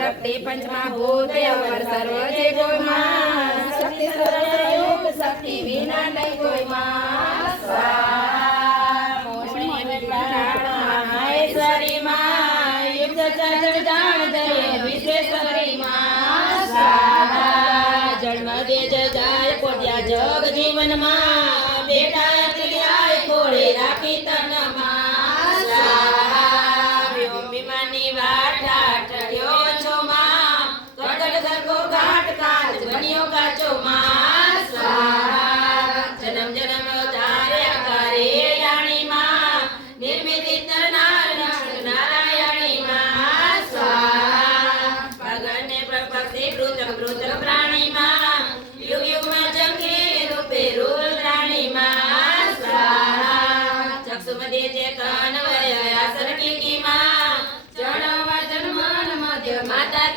प्रकृति पंचमहाभूत अवर सर्व जे कोई मां शक्ति सर्वयोग शक्ति विना नहीं कोई मां स्वाहा मोहिनी महेश्वरी मां युक्त चरण जान दे विश्वेश्वरी मां स्वाहा जन्म दे जाय कोट्या जग जीवन मां